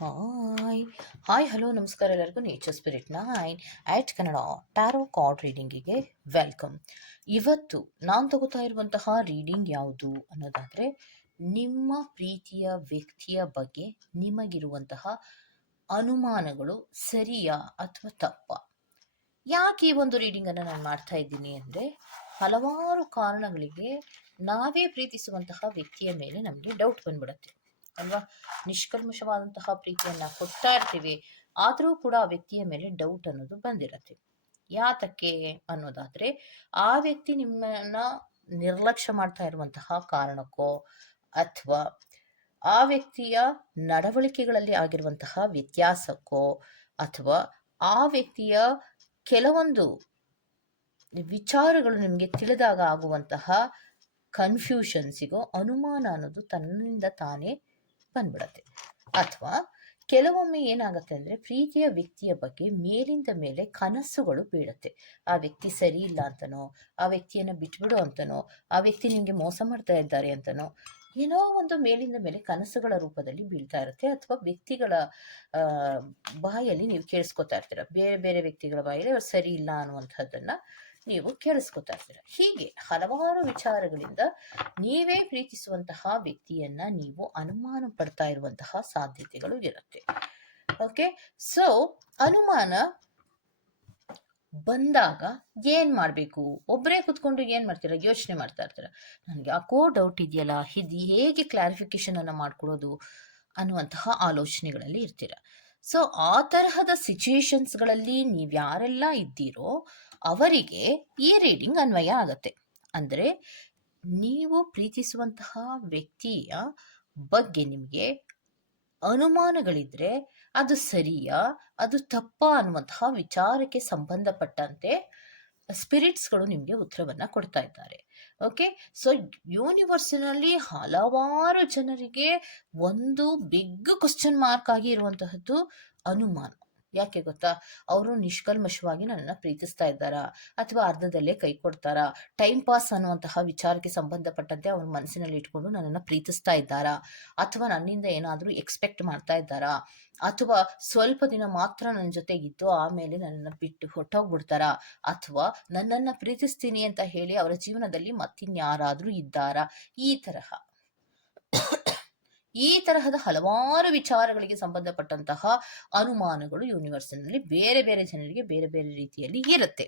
Hi hi hello ನಮಸ್ಕಾರ ಎಲ್ಲರಿಗೂ. Nature spirit nine at Kannada tarot card ರೀಡಿಂಗಿಗೆ welcome ಇವತ್ತು ನಾನು ತಗೋತಾ ಇರುವಂತಹ ರೀಡಿಂಗ್ ಯಾವುದು ಅನ್ನೋದಾದರೆ, ನಿಮ್ಮ ಪ್ರೀತಿಯ ವ್ಯಕ್ತಿಯ ಬಗ್ಗೆ ನಿಮಗಿರುವಂತಹ ಅನುಮಾನಗಳು ಸರಿಯಾ ಅಥವಾ ತಪ್ಪ? ಯಾಕೆ ಈ ಒಂದು ರೀಡಿಂಗನ್ನು ನಾನು ಮಾಡ್ತಾ ಇದ್ದೀನಿ ಅಂದರೆ, ಹಲವಾರು ಕಾರಣಗಳಿಗೆ ನಾವೇ ಪ್ರೀತಿಸುವಂತಹ ವ್ಯಕ್ತಿಯ ಮೇಲೆ ನಮಗೆ ಡೌಟ್ ಬಂದ್ಬಿಡುತ್ತೆ. ಅಲ್ವಾ? ನಿಷ್ಕಲ್ಮಶವಾದಂತಹ ಪ್ರೀತಿಯನ್ನ ಕೊಡ್ತಾ ಇರ್ತೀವಿ. ಆದರೂ ಕೂಡ ಆ ವ್ಯಕ್ತಿಯ ಮೇಲೆ ಡೌಟ್ ಅನ್ನೋದು ಬಂದಿರತ್ತೆ. ಯಾತಕ್ಕೆ ಅನ್ನೋದಾದ್ರೆ, ಆ ವ್ಯಕ್ತಿ ನಿಮ್ಮನ್ನ ನಿರ್ಲಕ್ಷ್ಯ ಮಾಡ್ತಾ ಇರುವಂತಹ ಕಾರಣಕ್ಕೋ ಅಥವಾ ಆ ವ್ಯಕ್ತಿಯ ನಡವಳಿಕೆಗಳಲ್ಲಿ ಆಗಿರುವಂತಹ ವ್ಯತ್ಯಾಸಕ್ಕೋ ಅಥವಾ ಆ ವ್ಯಕ್ತಿಯ ಕೆಲವೊಂದು ವಿಚಾರಗಳು ನಿಮಗೆ ತಿಳಿದಾಗ ಆಗುವಂತಹ ಕನ್ಫ್ಯೂಷನ್ಸಿಗೋ ಅನುಮಾನ ಅನ್ನೋದು ತನ್ನಿಂದ ತಾನೇ ಬಂದ್ಬಿಡತ್ತೆ. ಅಥವಾ ಕೆಲವೊಮ್ಮೆ ಏನಾಗುತ್ತೆ ಅಂದರೆ ಪ್ರೀತಿಯ ವ್ಯಕ್ತಿಯ ಬಗ್ಗೆ ಮೇಲಿಂದ ಮೇಲೆ ಕನಸುಗಳು ಬೀಳುತ್ತೆ. ಆ ವ್ಯಕ್ತಿ ಸರಿ ಇಲ್ಲ ಅಂತನೋ, ಆ ವ್ಯಕ್ತಿಯನ್ನು ಬಿಟ್ಬಿಡು ಅಂತನೋ, ಆ ವ್ಯಕ್ತಿ ನಿಮಗೆ ಮೋಸ ಮಾಡ್ತಾ ಇದ್ದಾರೆ ಅಂತನೋ, ಏನೋ ಒಂದು ಮೇಲಿಂದ ಮೇಲೆ ಕನಸುಗಳ ರೂಪದಲ್ಲಿ ಬೀಳ್ತಾ ಇರುತ್ತೆ. ಅಥವಾ ವ್ಯಕ್ತಿಗಳ ಬಾಯಲ್ಲಿ ನೀವು ಕೇಳಿಸ್ಕೊತಾ ಇರ್ತೀರ. ಬೇರೆ ಬೇರೆ ವ್ಯಕ್ತಿಗಳ ಬಾಯಲ್ಲಿ ಅವ್ರು ಸರಿ ಇಲ್ಲ ಅನ್ನುವಂಥದ್ದನ್ನ ನೀವು ಕೇಳಿಸ್ಕೊತಾ ಇರ್ತೀರ ಹೀಗೆ ಹಲವಾರು ವಿಚಾರಗಳಿಂದ ನೀವೇ ಪ್ರೀತಿಸುವಂತಹ ವ್ಯಕ್ತಿಯನ್ನ ನೀವು ಅನುಮಾನ ಪಡ್ತಾ ಇರುವಂತಹ ಸಾಧ್ಯತೆಗಳು ಇರುತ್ತೆ. ಓಕೆ ಸೊ ಅನುಮಾನ ಬಂದಾಗ ಏನ್ ಮಾಡ್ಬೇಕು? ಒಬ್ಬರೇ ಕುತ್ಕೊಂಡು ಏನ್ ಮಾಡ್ತೀರಾ? ಯೋಚನೆ ಮಾಡ್ತಾ ಇರ್ತೀರ? ನನ್ಗೆ ಯಾಕೋ ಡೌಟ್ ಇದೆಯಲ್ಲ ಇದು ಹೇಗೆ ಕ್ಲಾರಿಫಿಕೇಶನ್ ಅನ್ನ ಮಾಡ್ಕೊಡೋದು ಅನ್ನುವಂತಹ ಆಲೋಚನೆಗಳಲ್ಲಿ ಇರ್ತೀರ. ಸೊ ಆ ತರಹದ ಸಿಚುಯೇಷನ್ಸ್ಗಳಲ್ಲಿ ನೀವು ಯಾರೆಲ್ಲ ಇದ್ದೀರೋ ಅವರಿಗೆ ಈ ರೀಡಿಂಗ್ ಅನ್ವಯ ಆಗತ್ತೆ. ಅಂದರೆ ನೀವು ಪ್ರೀತಿಸುವಂತಹ ವ್ಯಕ್ತಿಯ ಬಗ್ಗೆ ನಿಮಗೆ ಅನುಮಾನಗಳಿದ್ರೆ ಅದು ಸರಿಯಾ? ಅದು ತಪ್ಪಾ ಅನ್ನುವಂತಹ ವಿಚಾರಕ್ಕೆ ಸಂಬಂಧಪಟ್ಟಂತೆ ಸ್ಪಿರಿಟ್ಸ್ಗಳು ನಿಮಗೆ ಉತ್ತರವನ್ನು ಕೊಡ್ತಾ ಇದ್ದಾರೆ. ಓಕೆ? ಸೊ, ಯೂನಿವರ್ಸಿನಲ್ಲಿ ಹಲವಾರು ಜನರಿಗೆ ಒಂದು ಬಿಗ್ ಕ್ವಶನ್ ಮಾರ್ಕ್ ಆಗಿ ಇರುವಂತಹದ್ದು ಅನುಮಾನ. ಯಾಕೆ ಗೊತ್ತಾ? ಅವರು ನಿಷ್ಕಲ್ಮಶವಾಗಿ ನನ್ನನ್ನು ಪ್ರೀತಿಸ್ತಾ ಇದ್ದಾರಾ ಅಥವಾ ಅರ್ಧದಲ್ಲೇ ಕೈ ಕೊಡ್ತಾರಾ. ಟೈಮ್ ಪಾಸ್ ಅನ್ನುವಂತಹ ವಿಚಾರಕ್ಕೆ ಸಂಬಂಧಪಟ್ಟಂತೆ ಅವ್ರ ಮನಸ್ಸಿನಲ್ಲಿ ಇಟ್ಕೊಂಡು ನನ್ನನ್ನು ಪ್ರೀತಿಸ್ತಾ ಇದ್ದಾರಾ. ಅಥವಾ ನನ್ನಿಂದ ಏನಾದರೂ ಎಕ್ಸ್ಪೆಕ್ಟ್ ಮಾಡ್ತಾ ಇದ್ದಾರಾ. ಅಥವಾ ಸ್ವಲ್ಪ ದಿನ ಮಾತ್ರ ನನ್ನ ಜೊತೆ ಇದ್ದು ಆಮೇಲೆ ನನ್ನನ್ನು ಬಿಟ್ಟು ಹೊಟ್ಟೋಗ್ಬಿಡ್ತಾರಾ ಅಥವಾ ನನ್ನನ್ನು ಪ್ರೀತಿಸ್ತೀನಿ ಅಂತ ಹೇಳಿ ಅವರ ಜೀವನದಲ್ಲಿ ಮತ್ತಿನ್ಯಾರಾದರೂ ಇದ್ದಾರಾ. ಈ ತರಹ. ಈ ತರಹದ ಹಲವಾರು ವಿಚಾರಗಳಿಗೆ ಸಂಬಂಧಪಟ್ಟಂತಹ ಅನುಮಾನಗಳು ಯೂನಿವರ್ಸ್ನಲ್ಲಿ ಬೇರೆ ಬೇರೆ ಜನರಿಗೆ ಬೇರೆ ಬೇರೆ ರೀತಿಯಲ್ಲಿ ಇರುತ್ತೆ.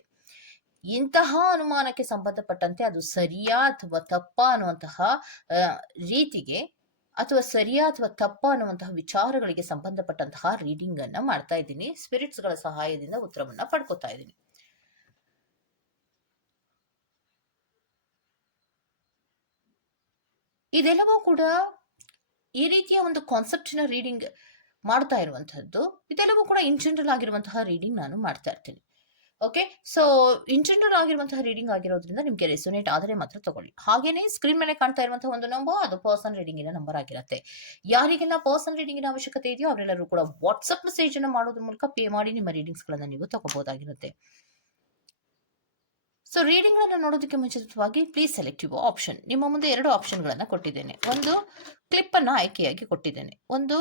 ಇಂತಹ ಅನುಮಾನಕ್ಕೆ ಸಂಬಂಧಪಟ್ಟಂತೆ ಅದು ಸರಿಯಾ ಅಥವಾ ತಪ್ಪ ಅನ್ನುವಂತಹ ರೀತಿಗೆ ಅಥವಾ ಸರಿಯಾ ಅಥವಾ ತಪ್ಪ ಅನ್ನುವಂತಹ ವಿಚಾರಗಳಿಗೆ ಸಂಬಂಧಪಟ್ಟಂತಹ ರೀಡಿಂಗ್ ಅನ್ನ ಮಾಡ್ತಾ ಇದ್ದೀನಿ. ಸ್ಪಿರಿಟ್ಸ್ಗಳ ಸಹಾಯದಿಂದ ಉತ್ತರವನ್ನ ಪಡ್ಕೋತಾ ಇದ್ದೀನಿ. ಇದೆಲ್ಲವೂ ಕೂಡ ಈ ರೀತಿಯ ಒಂದು ಕಾನ್ಸೆಪ್ಟಿನ ರೀಡಿಂಗ್ ಮಾಡ್ತಾ ಇರುವಂತಹದ್ದು ಇದೆಲ್ಲವೂ ಕೂಡ ಇನ್ ಜನರಲ್ ಆಗಿರುವಂತಹ ರೀಡಿಂಗ್ ನಾನು ಮಾಡ್ತಾ ಇರ್ತೀನಿ. ಓಕೆ ಸೊ ಇನ್ ಜನರಲ್ ಆಗಿರುವಂತಹ ರೀಡಿಂಗ್ ಆಗಿರೋದ್ರಿಂದ ನಿಮಗೆ ರೆಸೊನೇಟ್ ಆದರೆ ಮಾತ್ರ ತಗೊಳ್ಳಿ. ಹಾಗೇನೆ ಸ್ಕ್ರೀನ್ ಮೇಲೆ ಕಾಣ್ತಾ ಇರುವಂತಹ ಒಂದು ನಂಬರ್ ಅದು ಪರ್ಸನ್ ರೀಡಿಂಗಿನ ನಂಬರ್ ಆಗಿರುತ್ತೆ. ಯಾರಿಗೆಲ್ಲ ಪರ್ಸನ್ ರೀಡಿಂಗಿನ ಅವಶ್ಯಕತೆ ಇದೆಯೋ, ಅವರೆಲ್ಲರೂ ಕೂಡ ವಾಟ್ಸ್ಆಪ್ ಮೆಸೇಜ್ ಅನ್ನು ಮಾಡೋದ್ರ ಮೂಲಕ ಪೇ ಮಾಡಿ ನಿಮ್ಮ ರೀಡಿಂಗ್ಸ್ ಗಳನ್ನ ನೀವು ತಗೋಬಹುದಾಗಿರುತ್ತೆ. ಸೊ ರೀಡಿಂಗ್ ಗಳನ್ನ ನೋಡೋದಕ್ಕೆ ಮುಂಚಿತವಾಗಿ ಪ್ಲೀಸ್ ಸೆಲೆಕ್ಟ್ ಯುವ ಆಪ್ಷನ್ ನಿಮ್ಮ ಮುಂದೆ ಎರಡು ಆಪ್ಷನ್ಗಳನ್ನು ಕೊಟ್ಟಿದ್ದೇನೆ. ಒಂದು ಕ್ಲಿಪ್ ಅನ್ನ ಆಯ್ಕೆಯಾಗಿ ಕೊಟ್ಟಿದ್ದೇನೆ. ಒಂದು,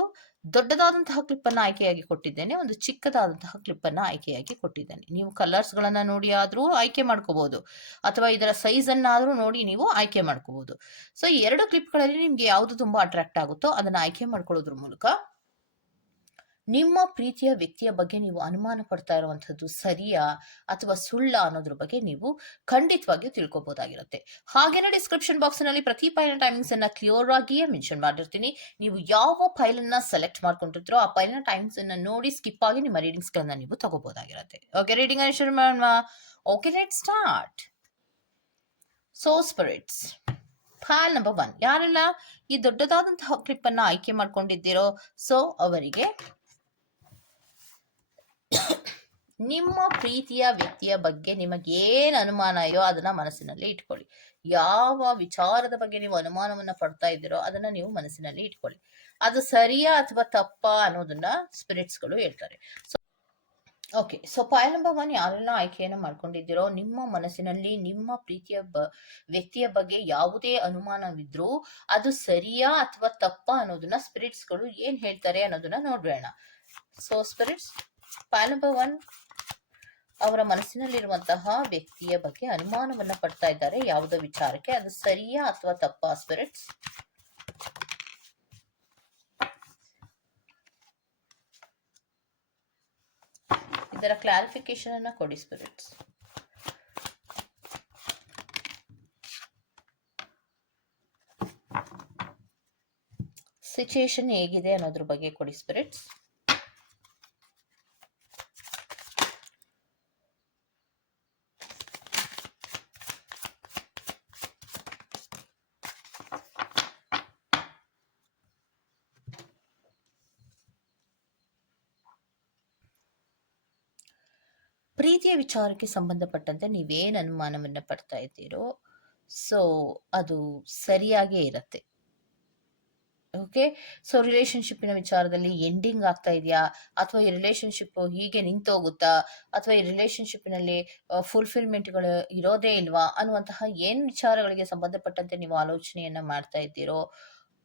ದೊಡ್ಡದಾದಂತಹ ಕ್ಲಿಪ್ ಅನ್ನ ಆಯ್ಕೆಯಾಗಿ ಕೊಟ್ಟಿದ್ದೇನೆ. ಒಂದು, ಚಿಕ್ಕದಾದಂತಹ ಕ್ಲಿಪ್ ಅನ್ನ ಆಯ್ಕೆಯಾಗಿ ಕೊಟ್ಟಿದ್ದೇನೆ. ನೀವು ಕಲರ್ಸ್ ಗಳನ್ನ ನೋಡಿ ಆದ್ರೂ ಆಯ್ಕೆ ಮಾಡ್ಕೋಬಹುದು ಅಥವಾ ಇದರ ಸೈಜ್ ಅನ್ನಾದ್ರೂ ನೋಡಿ ನೀವು ಆಯ್ಕೆ ಮಾಡ್ಕೋಬಹುದು ಸೊ ಎರಡು ಕ್ಲಿಪ್ಗಳಲ್ಲಿ ನಿಮಗೆ ಯಾವುದು ತುಂಬಾ ಅಟ್ರಾಕ್ಟ್ ಆಗುತ್ತೋ ಅದನ್ನ ಆಯ್ಕೆ ಮಾಡ್ಕೊಳ್ಳೋದ್ರ ಮೂಲಕ ನಿಮ್ಮ ಪ್ರೀತಿಯ ವ್ಯಕ್ತಿಯ ಬಗ್ಗೆ ನೀವು ಅನುಮಾನ ಪಡ್ತಾ ಇರುವಂಥದ್ದು ಸರಿಯಾ ಅಥವಾ ಸುಳ್ಳ ಅನ್ನೋದ್ರ ಬಗ್ಗೆ ನೀವು ಖಂಡಿತವಾಗಿಯೂ ತಿಳ್ಕೊಬಹುದಾಗಿರುತ್ತೆ ಹಾಗೇನೆ ಡಿಸ್ಕ್ರಿಪ್ಷನ್ ಬಾಕ್ಸ್ನಲ್ಲಿ ಪ್ರತಿ ಫೈಲ್ ಟೈಮಿಂಗ್ಸ್ ಅನ್ನ ಕ್ಲಿಯರ್ ಆಗಿಯೇ ಮೆನ್ಷನ್ ಮಾಡಿರ್ತೀನಿ. ನೀವು ಯಾವ ಫೈಲ್ ಅನ್ನ ಸೆಲೆಕ್ಟ್ ಮಾಡ್ಕೊಂಡಿರ್ತೀರೋ ಆ ಫೈಲ್ನ ಟೈಮ್ಸ್ ಅನ್ನ ನೋಡಿ ಸ್ಕಿಪ್ ಆಗಿ ನಿಮ್ಮ ರೀಡಿಂಗ್ಸ್ ಗಳನ್ನ ನೀವು ತಗೋಬಹುದಾಗಿರುತ್ತೆ ಓಕೆ ರೀಡಿಂಗ್ ಅನ್ನು ಶುರು ಮಾಡೋಣ. Okay let start so spirits file number one ಯಾರೆಲ್ಲ ಈ ದೊಡ್ಡದಾದಂತಹ ಕ್ಲಿಪ್ ಅನ್ನ ಆಯ್ಕೆ ಮಾಡ್ಕೊಂಡಿದ್ದೀರೋ ಸೊ ಅವರಿಗೆ ನಿಮ್ಮ ಪ್ರೀತಿಯ ವ್ಯಕ್ತಿಯ ಬಗ್ಗೆ ನಿಮಗೆ ಏನು ಅನುಮಾನ ಇದೆಯೋ ಅದನ್ನ ಮನಸ್ಸಿನಲ್ಲಿ ಇಟ್ಕೊಳ್ಳಿ. ಯಾವ ವಿಚಾರದ ಬಗ್ಗೆ ನೀವು ಅನುಮಾನವನ್ನ ಪಡ್ತಾ ಇದ್ದೀರೋ ಅದನ್ನ ನೀವು ಮನಸ್ಸಿನಲ್ಲಿ ಇಟ್ಕೊಳ್ಳಿ. ಅದು ಸರಿಯಾ ಅಥವಾ ತಪ್ಪಾ ಅನ್ನೋದನ್ನ ಸ್ಪಿರಿಟ್ಸ್ಗಳು ಹೇಳ್ತಾರೆ. Okay so pile number one ಯಾರೆಲ್ಲ ಆಯ್ಕೆಯನ್ನು ಮಾಡ್ಕೊಂಡಿದ್ದೀರೋ ನಿಮ್ಮ ಮನಸ್ಸಿನಲ್ಲಿ ನಿಮ್ಮ ಪ್ರೀತಿಯ ವ್ಯಕ್ತಿಯ ಬಗ್ಗೆ ಯಾವುದೇ ಅನುಮಾನವಿದ್ರೂ ಅದು ಸರಿಯಾ ಅಥವಾ ತಪ್ಪಾ ಅನ್ನೋದನ್ನ ಸ್ಪಿರಿಟ್ಸ್ಗಳು ಏನ್ ಹೇಳ್ತಾರೆ ಅನ್ನೋದನ್ನ ನೋಡೋಣ ಸೊ ಸ್ಪಿರಿಟ್ಸ್ ಒನ್ ಅವರ ಮನಸ್ಸಿನಲ್ಲಿರುವಂತಹ ವ್ಯಕ್ತಿಯ ಬಗ್ಗೆ ಅನುಮಾನವನ್ನ ಪಡ್ತಾ ಇದ್ದಾರೆ. ಯಾವುದೋ ವಿಚಾರಕ್ಕೆ ಅದು ಸರಿಯಾ ಅಥವಾ ತಪ್ಪ ಸ್ಪಿರಿಟ್ಸ್ ಇದರ ಕ್ಲಾರಿಫಿಕೇಶನ್ ಅನ್ನ ಕೊಡಿ ಸ್ಪಿರಿಟ್ಸ್ ಸಿಚುಯೇಷನ್ ಹೇಗಿದೆ ಅನ್ನೋದ್ರ ಬಗ್ಗೆ ಕೊಡಿ ಸ್ಪಿರಿಟ್ಸ್ ಪ್ರೀತಿಯ ವಿಚಾರಕ್ಕೆ ಸಂಬಂಧಪಟ್ಟಂತೆ ನೀವೇನು ಅನುಮಾನವನ್ನು ಪಡ್ತಾ ಇದ್ದೀರೋ ಸೊ ಅದು ಸರಿಯಾಗೇ ಇರತ್ತೆ. ಓಕೆ ಸೊ ರಿಲೇಶನ್ಶಿಪ್ಪಿನ ವಿಚಾರದಲ್ಲಿ ಎಂಡಿಂಗ್ ಆಗ್ತಾ ಇದೆಯಾ? ಅಥವಾ ಈ ರಿಲೇಶನ್ಶಿಪ್ ಹೀಗೆ ನಿಂತೋಗುತ್ತಾ? ಅಥವಾ ಈ ರಿಲೇಶನ್ಶಿಪ್ಪಿನಲ್ಲಿ ಫುಲ್ಫಿಲ್ಮೆಂಟ್ಗಳು ಇರೋದೇ ಇಲ್ವಾ? ಅನ್ನುವಂತಹ ಏನ್ ವಿಚಾರಗಳಿಗೆ ಸಂಬಂಧಪಟ್ಟಂತೆ ನೀವು ಆಲೋಚನೆಯನ್ನ ಮಾಡ್ತಾ ಇದ್ದೀರೋ?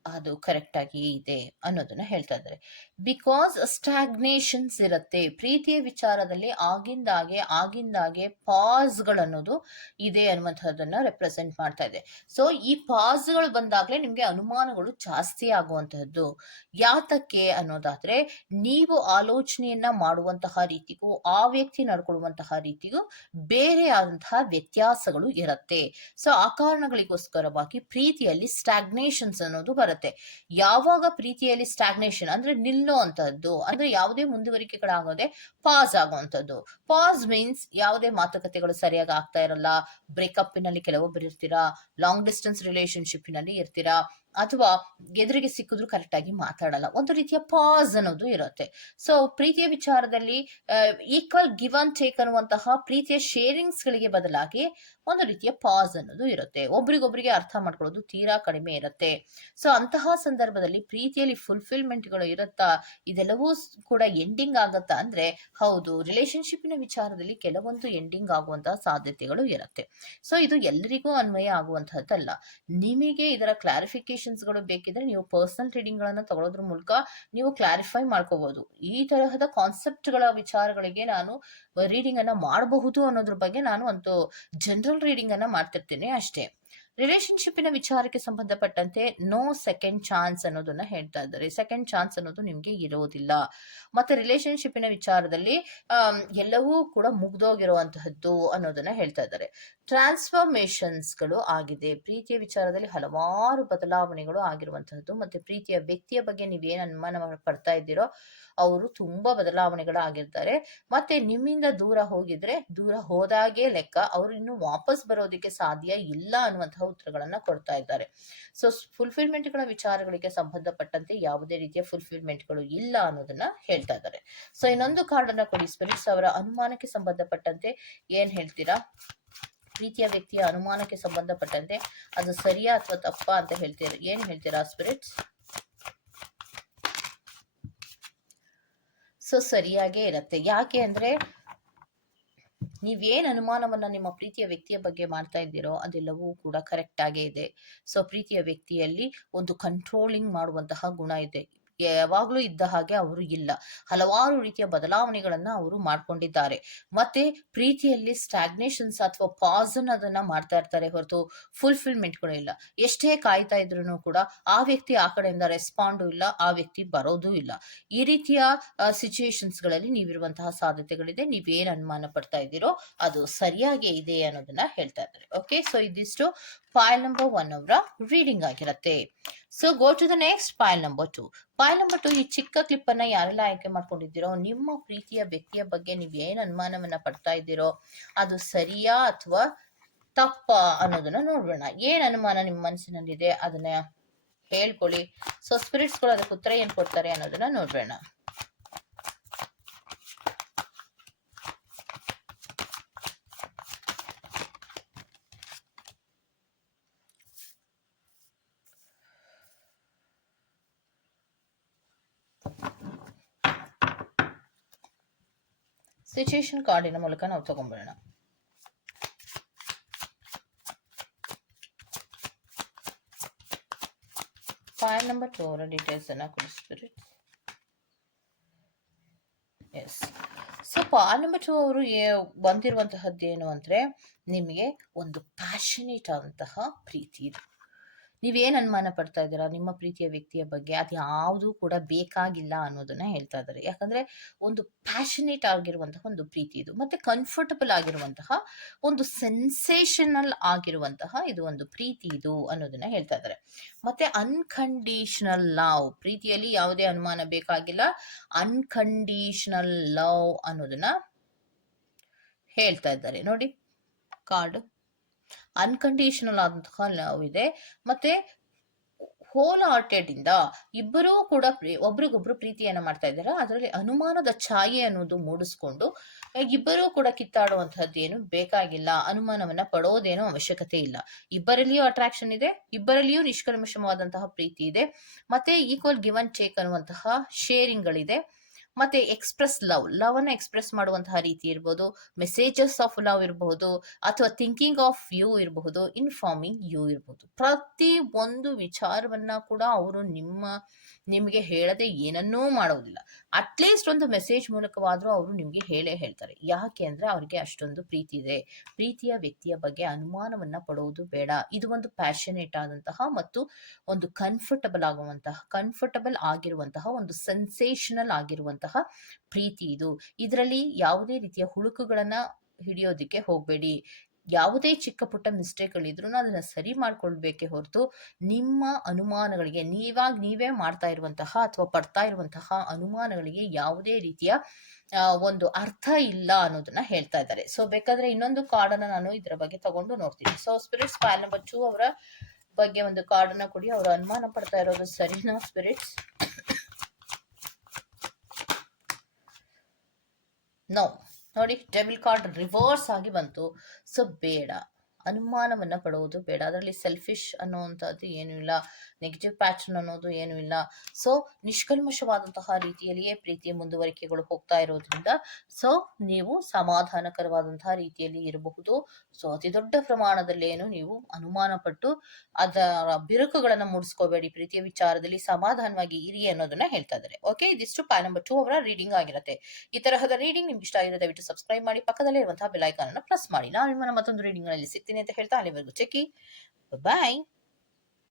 ಅದು ಕರೆಕ್ಟ್ ಆಗಿ ಇದೆ ಅನ್ನೋದನ್ನ ಹೇಳ್ತಾ ಇದ್ದಾರೆ. ಬಿಕಾಸ್ ಸ್ಟಾಗ್ನೇಷನ್ಸ್ ಇರುತ್ತೆ, ಪ್ರೀತಿಯ ವಿಚಾರದಲ್ಲಿ ಆಗಿಂದಾಗೆ ಆಗಿಂದಾಗೆ ಪಾಸ್ಗಳನ್ನೋದು ಇದೆ ಅನ್ನುವಂಥದ್ದನ್ನ ರೆಪ್ರೆಸೆಂಟ್ ಮಾಡ್ತಾ ಇದೆ. ಸೊ ಈ ಪಾಸ್ಗಳು ಬಂದಾಗಲೇ ನಿಮಗೆ ಅನುಮಾನಗಳು ಜಾಸ್ತಿ ಆಗುವಂತಹದ್ದು ಯಾತಕ್ಕೆ ಅನ್ನೋದಾದ್ರೆ, ನೀವು ಆಲೋಚನೆಯನ್ನ ಮಾಡುವಂತಹ ರೀತಿಗೂ, ಆ ವ್ಯಕ್ತಿ ನಡ್ಕೊಳ್ಳುವಂತಹ ರೀತಿಗೂ ಬೇರೆ ಆದಂತಹ ವ್ಯತ್ಯಾಸಗಳು ಇರುತ್ತೆ. ಸೊ ಆ ಕಾರಣಗಳಿಗೋಸ್ಕರವಾಗಿ ಪ್ರೀತಿಯಲ್ಲಿ ಸ್ಟಾಗ್ನೇಷನ್ಸ್ ಅನ್ನೋದು ಬರುತ್ತೆ. ಯಾವಾಗ ಪ್ರೀತಿಯಲ್ಲಿ ಸ್ಟಾಗ್ನೇಷನ್ ಅಂದ್ರೆ ನಿಲ್ಲೋ ಅಂತದ್ದು ಅಂದ್ರೆ ಯಾವುದೇ ಮುಂದುವರಿಕೆಗಳಾಗೋದೆ ಪಾಸ್ ಆಗುವಂಥದ್ದು ಪಾಸ್ ಮೀನ್ಸ್ ಯಾವುದೇ ಮಾತುಕತೆಗಳು ಸರಿಯಾಗಿ ಆಗ್ತಾ ಇರಲ್ಲ. ಬ್ರೇಕಪ್ನಲ್ಲಿ ಕೆಲವೊಬ್ಬರು ಇರ್ತೀರಾ? ಲಾಂಗ್ ಡಿಸ್ಟೆನ್ಸ್ ರಿಲೇಶನ್ಶಿಪ್ನಲ್ಲಿ ಇರ್ತೀರಾ? ಅಥವಾ ಎದುರಿಗೆ ಸಿಕ್ಕಿದ್ರು ಕರೆಕ್ಟ್ ಆಗಿ ಮಾತಾಡಲ್ಲ. ಒಂದು ರೀತಿಯ ಪಾಸ್ ಅನ್ನೋದು ಇರುತ್ತೆ. ಸೊ ಪ್ರೀತಿಯ ವಿಚಾರದಲ್ಲಿ ಈಕ್ವಲ್ ಗಿವ್ ಅಂಡ್ ಟೇಕ್ ಅನ್ನುವಂತಹ ಪ್ರೀತಿಯ ಶೇರಿಂಗ್ಸ್ ಗಳಿಗೆ ಬದಲಾಗಿ ಒಂದು ರೀತಿಯ ಪಾಸ್ ಅನ್ನೋದು ಇರುತ್ತೆ. ಒಬ್ರಿಗೊಬ್ರಿಗೆ ಅರ್ಥ ಮಾಡ್ಕೊಳ್ಳೋದು ತೀರಾ ಕಡಿಮೆ ಇರುತ್ತೆ. ಸೊ ಅಂತಹ ಸಂದರ್ಭದಲ್ಲಿ ಪ್ರೀತಿಯಲ್ಲಿ ಫುಲ್ಫಿಲ್ಮೆಂಟ್ಗಳು ಇರುತ್ತಾ? ಇದೆಲ್ಲವೂ ಕೂಡ ಎಂಡಿಂಗ್ ಆಗುತ್ತಾ? ಅಂದ್ರೆ, ಹೌದು ರಿಲೇಶನ್ಶಿಪ್ಪಿನ ವಿಚಾರದಲ್ಲಿ ಕೆಲವೊಂದು ಎಂಡಿಂಗ್ ಆಗುವಂತಹ ಸಾಧ್ಯತೆಗಳು ಇರುತ್ತೆ. ಸೊ ಇದು ಎಲ್ಲರಿಗೂ ಅನ್ವಯ ಆಗುವಂತಹದ್ದಲ್ಲ. ನಿಮಗೆ ಇದರ ಕ್ಲಾರಿಫಿಕೇಶನ್ಸ್ಗಳು ಬೇಕಿದ್ರೆ ನೀವು ಪರ್ಸನಲ್ ರೀಡಿಂಗ್ ಗಳನ್ನ ತಗೊಳ್ಳೋದ್ರ ಮೂಲಕ ನೀವು ಕ್ಲಾರಿಫೈ ಮಾಡ್ಕೋಬಹುದು ಈ ತರಹದ ಕಾನ್ಸೆಪ್ಟ್ಗಳ ವಿಚಾರಗಳಿಗೆ ನಾನು ರೀಡಿಂಗ್ ಅನ್ನ ಮಾಡಬಹುದು ಅನ್ನೋದ್ರ ಬಗ್ಗೆ ನಾನು ಒಂದು ಜನರಲ್ ರೀಡಿಂಗ್ ಅನ್ನ ಮಾಡ್ತಿರ್ತೀನಿ ಅಷ್ಟೇ. ರಿಲೇಶನ್ಶಿಪ್ಪಿನ ವಿಚಾರಕ್ಕೆ ಸಂಬಂಧಪಟ್ಟಂತೆ ನೋ ಸೆಕೆಂಡ್ ಚಾನ್ಸ್ ಅನ್ನೋದನ್ನ ಹೇಳ್ತಾ ಇದ್ದಾರೆ. ಸೆಕೆಂಡ್ ಚಾನ್ಸ್ ಅನ್ನೋದು ನಿಮ್ಗೆ ಇರೋದಿಲ್ಲ. ಮತ್ತೆ ರಿಲೇಶನ್ಶಿಪ್ಪಿನ ವಿಚಾರದಲ್ಲಿ ಎಲ್ಲವೂ ಕೂಡ ಮುಗ್ದೋಗಿರುವಂತಹದ್ದು ಅನ್ನೋದನ್ನ ಹೇಳ್ತಾ ಇದ್ದಾರೆ. ಟ್ರಾನ್ಸ್ಫಾರ್ಮೇಶನ್ಸ್ಗಳು ಆಗಿದೆ. ಪ್ರೀತಿಯ ವಿಚಾರದಲ್ಲಿ ಹಲವಾರು ಬದಲಾವಣೆಗಳು ಆಗಿರುವಂತಹದ್ದು ಮತ್ತೆ ಪ್ರೀತಿಯ ವ್ಯಕ್ತಿಯ ಬಗ್ಗೆ ನೀವೇನು ಅನುಮಾನ ಪಡ್ತಾ ಇದ್ದೀರೋ ಅವರು ತುಂಬಾ ಬದಲಾವಣೆಗಳು ಆಗಿರ್ತಾರೆ ಮತ್ತೆ ನಿಮ್ಮಿಂದ ದೂರ ಹೋಗಿದ್ರೆ ದೂರ ಹೋದಾಗೆ ಲೆಕ್ಕ ಅವರು ಇನ್ನು ವಾಪಸ್ ಬರೋದಕ್ಕೆ ಸಾಧ್ಯ ಇಲ್ಲ ಅನ್ನುವಂತಹ ಉತ್ತರಗಳನ್ನು ಕೊಡ್ತಾ ಇದ್ದಾರೆ. ಸೊ ಫುಲ್ಫಿಲ್ಮೆಂಟ್ಗಳ ವಿಚಾರಗಳಿಗೆ ಸಂಬಂಧಪಟ್ಟಂತೆ ಯಾವುದೇ ರೀತಿಯ ಫುಲ್ಫಿಲ್ಮೆಂಟ್ಗಳು ಇಲ್ಲ ಅನ್ನೋದನ್ನ ಹೇಳ್ತಾ ಇದ್ದಾರೆ. ಸೊ ಇನ್ನೊಂದು ಕಾರ್ಡನ್ನ ಕೊಡಿ. ಸ್ಪಿರಿಟ್ಸ್ ಅವರ ಅನುಮಾನಕ್ಕೆ ಸಂಬಂಧಪಟ್ಟಂತೆ ಏನ್ ಹೇಳ್ತೀರಾ? ಪ್ರೀತಿಯ ವ್ಯಕ್ತಿಯ ಅನುಮಾನಕ್ಕೆ ಸಂಬಂಧಪಟ್ಟಂತೆ ಅದು ಸರಿಯಾ ಅಥವಾ ತಪ್ಪಾ ಅಂತ ಹೇಳ್ತೀರಾ? ಏನ್ ಹೇಳ್ತೀರಾ, ಸ್ಪಿರಿಟ್ಸ್? ಸೊ, ಸರಿಯಾಗೇ ಇರತ್ತೆ. ಯಾಕೆ ಅಂದ್ರೆ ನೀವೇನು ಅನುಮಾನವನ್ನು ನಿಮ್ಮ ಪ್ರೀತಿಯ ವ್ಯಕ್ತಿಯ ಬಗ್ಗೆ ಮಾಡ್ತಾ ಇದ್ದೀರೋ ಅದೆಲ್ಲವೂ ಕೂಡ ಕರೆಕ್ಟ್ ಆಗೇ ಇದೆ. ಸೊ, ಪ್ರೀತಿಯ ವ್ಯಕ್ತಿಯಲ್ಲಿ ಒಂದು ಕಂಟ್ರೋಲಿಂಗ್ ಮಾಡುವಂತಹ ಗುಣ ಇದೆ. ಯಾವಾಗ್ಲೂ ಇದ್ದ ಹಾಗೆ ಅವರು ಇಲ್ಲ. ಹಲವಾರು ರೀತಿಯ ಬದಲಾವಣೆಗಳನ್ನ ಅವರು ಮಾಡ್ಕೊಂಡಿದ್ದಾರೆ. ಮತ್ತೆ ಪ್ರೀತಿಯಲ್ಲಿ ಸ್ಟಾಗ್ನೇಷನ್ಸ್ ಅಥವಾ ಪಾಸ್ ಅದನ್ನ ಮಾಡ್ತಾ ಇರ್ತಾರೆ ಹೊರತು ಫುಲ್ಫಿಲ್ಮೆಂಟ್ ಕೂಡ ಇಲ್ಲ. ಎಷ್ಟೇ ಕಾಯ್ತಾ ಇದ್ರು ಕೂಡ ಆ ವ್ಯಕ್ತಿ ಆ ಕಡೆಯಿಂದ ರೆಸ್ಪಾಂಡ್ ಇಲ್ಲ, ಆ ವ್ಯಕ್ತಿ ಬರೋದು ಇಲ್ಲ. ಈ ರೀತಿಯ ಸಿಚುಯೇಷನ್ಸ್ಗಳಲ್ಲಿ ನೀವಿರುವಂತಹ ಸಾಧ್ಯತೆಗಳಿದೆ. ನೀವೇನು ಅನುಮಾನ ಪಡ್ತಾ ಇದ್ದೀರೋ ಅದು ಸರಿಯಾಗಿ ಇದೆ ಅನ್ನೋದನ್ನ ಹೇಳ್ತಾ ಇದ್ದಾರೆ. ಓಕೆ ಸೊ ಇದಿಷ್ಟು ಫೈಲ್ ನಂಬರ್ ಒನ್ ಅವರ ರೀಡಿಂಗ್ ಆಗಿರತ್ತೆ. So go to the next file number two file number two ಈ ಚಿಕ್ಕ ಕ್ಲಿಪ್ ಅನ್ನ ಯಾರೆಲ್ಲ ಆಯ್ಕೆ ಮಾಡ್ಕೊಂಡಿದ್ದೀರೋ, ನಿಮ್ಮ ಪ್ರೀತಿಯ ವ್ಯಕ್ತಿಯ ಬಗ್ಗೆ ನೀವು ಏನು ಅನುಮಾನವನ್ನ ಪಡ್ತಾ ಇದ್ದೀರೋ, ಅದು ಸರಿಯಾ ಅಥವಾ ತಪ್ಪ ಅನ್ನೋದನ್ನ ನೋಡೋಣ ಏನ್ ಅನುಮಾನ ನಿಮ್ಮ ಮನಸ್ಸಿನಲ್ಲಿದೆ ಅದನ್ನ ಹೇಳ್ಕೊಳ್ಳಿ. ಸೊ ಸ್ಪಿರಿಟ್ಸ್ಗಳು ಅದಕ್ಕೆ ಉತ್ತರ ಏನ್ ಕೊಡ್ತಾರೆ ಅನ್ನೋದನ್ನ ನೋಡೋಣ ಸಿಚುಯೇಷನ್ ಕಾರ್ಡಿನ ಮೂಲಕ ನಾವು ತಗೊಂಡ್ಬಿಡೋಣ. ಫೈಲ್ ನಂಬರ್ ಟು ಅವರ ಡೀಟೇಲ್ಸ್ ಅನ್ನ ಕೊಡಿ yes so file number two ಅವರು ಬಂದಿರುವಂತಹದ್ದು ಏನು ಅಂದರೆ ನಿಮಗೆ ಒಂದು ಪ್ಯಾಷನೇಟ್ ಆದಂತಹ ಪ್ರೀತಿ ಇದು. ನೀವೇನು ಅನುಮಾನ ಪಡ್ತಾ ಇದ್ದೀರಾ? ನಿಮ್ಮ ಪ್ರೀತಿಯ ವ್ಯಕ್ತಿಯ ಬಗ್ಗೆ ಅದು ಯಾವುದೂ ಕೂಡ ಬೇಕಾಗಿಲ್ಲ ಅನ್ನೋದನ್ನ ಹೇಳ್ತಾ ಇದ್ದಾರೆ. ಯಾಕಂದ್ರೆ ಒಂದು ಪ್ಯಾಷನೇಟ್ ಆಗಿರುವಂತಹ ಒಂದು ಪ್ರೀತಿ ಇದು. ಮತ್ತೆ ಕಂಫರ್ಟಬಲ್ ಆಗಿರುವಂತಹ ಒಂದು ಸೆನ್ಸೇಷನಲ್ ಆಗಿರುವಂತಹ ಇದು ಒಂದು ಪ್ರೀತಿ ಇದು ಅನ್ನೋದನ್ನ ಹೇಳ್ತಾ ಇದ್ದಾರೆ. ಮತ್ತೆ ಅನ್ಕಂಡೀಷನಲ್ ಲವ್ ಪ್ರೀತಿಯಲ್ಲಿ ಯಾವುದೇ ಅನುಮಾನ ಬೇಕಾಗಿಲ್ಲ. ಅನ್ಕಂಡೀಷನಲ್ ಲವ್ ಅನ್ನೋದನ್ನ ಹೇಳ್ತಾ ಇದ್ದಾರೆ. ನೋಡಿ ಕಾರ್ಡ್ ಅನ್ಕಂಡೀಷನಲ್ ಆದಂತಹ ಲವ್ ಇದೆ ಮತ್ತೆ ಹೋಲ್ ಹಾರ್ಟೆಡ್ ಇಂದ ಇಬ್ಬರೂ ಕೂಡ ಒಬ್ರಿಗೊಬ್ರು ಪ್ರೀತಿಯನ್ನ ಮಾಡ್ತಾ ಇದ್ದಾರೆ. ಅದರಲ್ಲಿ ಅನುಮಾನದ ಛಾಯೆ ಅನ್ನೋದು ಮೂಡಿಸ್ಕೊಂಡು, ಇಬ್ಬರೂ ಕೂಡ ಕಿತ್ತಾಡುವಂತಹದ್ದು ಏನು ಬೇಕಾಗಿಲ್ಲ. ಅನುಮಾನವನ್ನ ಪಡೋದೇನೋ ಅವಶ್ಯಕತೆ ಇಲ್ಲ. ಇಬ್ಬರಲ್ಲಿಯೂ ಅಟ್ರಾಕ್ಷನ್ ಇದೆ, ಇಬ್ಬರಲ್ಲಿಯೂ ನಿಷ್ಕಲ್ಮಶವಾದಂತಹ ಪ್ರೀತಿ ಇದೆ. ಮತ್ತೆ ಈಕ್ವಲ್ ಗಿವನ್ ಚೇಕ್ ಅನ್ನುವಂತಹ ಶೇರಿಂಗ್ ಗಳಿದೆ. ಮತ್ತೆ ಎಕ್ಸ್ಪ್ರೆಸ್ ಲವ್ ಲವ್ ಅನ್ನ ಎಕ್ಸ್ಪ್ರೆಸ್ ಮಾಡುವಂತಹ ರೀತಿ ಇರಬಹುದು ಮೆಸೇಜಸ್ ಆಫ್ ಲವ್ ಇರಬಹುದು ಅಥವಾ ಥಿಂಕಿಂಗ್ ಆಫ್ ಯು ಇರಬಹುದು ಇನ್ಫಾರ್ಮಿಂಗ್ ಯು ಇರಬಹುದು ಪ್ರತಿ ಒಂದು ವಿಚಾರವನ್ನ ಕೂಡ ಅವರು ನಿಮ್ಮ, ನಿಮಗೆ ಹೇಳದೆ ಏನನ್ನೂ ಮಾಡುವುದಿಲ್ಲ ಅಟ್ಲೀಸ್ಟ್ ಒಂದು ಮೆಸೇಜ್ ಮೂಲಕವಾದರೂ ಅವರು ನಿಮಗೆ ಹೇಳೇ ಹೇಳ್ತಾರೆ. ಯಾಕೆ ಅಂದರೆ ಅವರಿಗೆ ಅಷ್ಟೊಂದು ಪ್ರೀತಿ ಇದೆ. ಪ್ರೀತಿಯ ವ್ಯಕ್ತಿಯ ಬಗ್ಗೆ ಅನುಮಾನವನ್ನು ಪಡುವುದು ಬೇಡ. ಇದು ಒಂದು ಪ್ಯಾಷನೇಟ್ ಆದಂತಹ ಮತ್ತು ಒಂದು ಕಂಫರ್ಟಬಲ್ ಆಗುವಂತಹ ಕಂಫರ್ಟಬಲ್ ಆಗಿರುವಂತಹ, ಒಂದು ಸೆನ್ಸೇಷನಲ್ ಆಗಿರುವಂತಹ ಪ್ರೀತಿ ಇದು. ಇದರಲ್ಲಿ ಯಾವುದೇ ರೀತಿಯ ಹುಳುಕುಗಳನ್ನು ಹಿಡಿಯೋದಿಕ್ಕೆ ಹೋಗಬೇಡಿ. ಯಾವುದೇ ಚಿಕ್ಕ ಪುಟ್ಟ ಮಿಸ್ಟೇಕ್ಗಳಿದ್ರೂ ಅದನ್ನ ಸರಿ ಮಾಡ್ಕೊಳ್ಬೇಕೇ ಹೊರತು ನಿಮ್ಮ ಅನುಮಾನಗಳಿಗೆ, ನೀವಾಗ ನೀವೇ ಮಾಡ್ತಾ ಇರುವಂತಹ ಅಥವಾ ಪಡ್ತಾ ಇರುವಂತಹ ಅನುಮಾನಗಳಿಗೆ ಯಾವುದೇ ರೀತಿಯ ಒಂದು ಅರ್ಥ ಇಲ್ಲ ಅನ್ನೋದನ್ನ ಹೇಳ್ತಾ ಇದ್ದಾರೆ. ಸೊ ಬೇಕಾದ್ರೆ ಇನ್ನೊಂದು ಕಾರ್ಡನ್ನ ನಾನು ಇದರ ಬಗ್ಗೆ ತಗೊಂಡು ನೋಡ್ತೀನಿ. So spirits pile number two ಅವರ ಬಗ್ಗೆ ಒಂದು ಕಾರ್ಡನ್ನ ಕೊಡಿ. ಅವರು ಅನುಮಾನ ಪಡ್ತಾ ಇರೋದು ಸರಿನಾ ಸ್ಪಿರಿಟ್ಸ್ ನೋ ನೋಡಿ ಡೆಬಿಲ್ ಕಾರ್ಡ್ ರಿವರ್ಸ್ ಆಗಿ ಬಂತು. ಸೊ, ಬೇಡ. ಅನುಮಾನವನ್ನ ಪಡುವುದು ಬೇಡ. ಅದರಲ್ಲಿ ಸೆಲ್ಫಿಶ್ ಅನ್ನುವಂಥದ್ದು ಏನೂ ಇಲ್ಲ. ನೆಗೆಟಿವ್ ಪ್ಯಾಟರ್ನ್ ಅನ್ನೋದು ಏನೂ ಇಲ್ಲ. ಸೊ ನಿಷ್ಕಲ್ಮಶವಾದಂತಹ ರೀತಿಯಲ್ಲಿಯೇ ಪ್ರೀತಿಯ ಮುಂದುವರಿಕೆಗಳು ಹೋಗ್ತಾ ಇರೋದ್ರಿಂದ ಸೊ ನೀವು ಸಮಾಧಾನಕರವಾದಂತಹ ರೀತಿಯಲ್ಲಿ ಇರಬಹುದು. ಸೊ ಅತಿ ದೊಡ್ಡ ಪ್ರಮಾಣದಲ್ಲಿ ಏನು, ನೀವು ಅನುಮಾನ ಪಟ್ಟು ಅದರ ಬಿರುಕುಗಳನ್ನ ಮೂಡಿಸ್ಕೋಬೇಡಿ. ಪ್ರೀತಿಯ ವಿಚಾರದಲ್ಲಿ ಸಮಾಧಾನವಾಗಿ ಇರಿ ಅನ್ನೋದನ್ನ ಹೇಳ್ತಾ ಇದ್ದಾರೆ. ಓಕೆ ಇದಿಷ್ಟು ಪ್ಯಾನ್ ನಂಬರ್ ಟೂ ಅವರ ರೀಡಿಂಗ್ ಆಗಿರುತ್ತೆ. ಈ ತರಹದ ರೀಡಿಂಗ್ ನಿಮ್ಗೆ ಇಷ್ಟ ಆಗಿರೋ ದಯವಿಟ್ಟು ಸಬ್ಸ್ಕ್ರೈಬ್ ಮಾಡಿ, ಪಕ್ಕದಲ್ಲೇ ಇರುವಂತಹ ಐಕಾನ್ ಅನ್ನು ಪ್ರೆಸ್ ಮಾಡಿ. ನಾನು ನಿಮ್ಮನ್ನ ಮತ್ತೊಂದು ರೀಡಿಂಗ್ನಲ್ಲಿ ಸಿಗ್ತೀನಿ ಅಂತ ಹೇಳ್ತಾ ಅಲ್ಲಿವರೆಗೂ ಚೆಕ್ಕಿ. ಬಾಯ್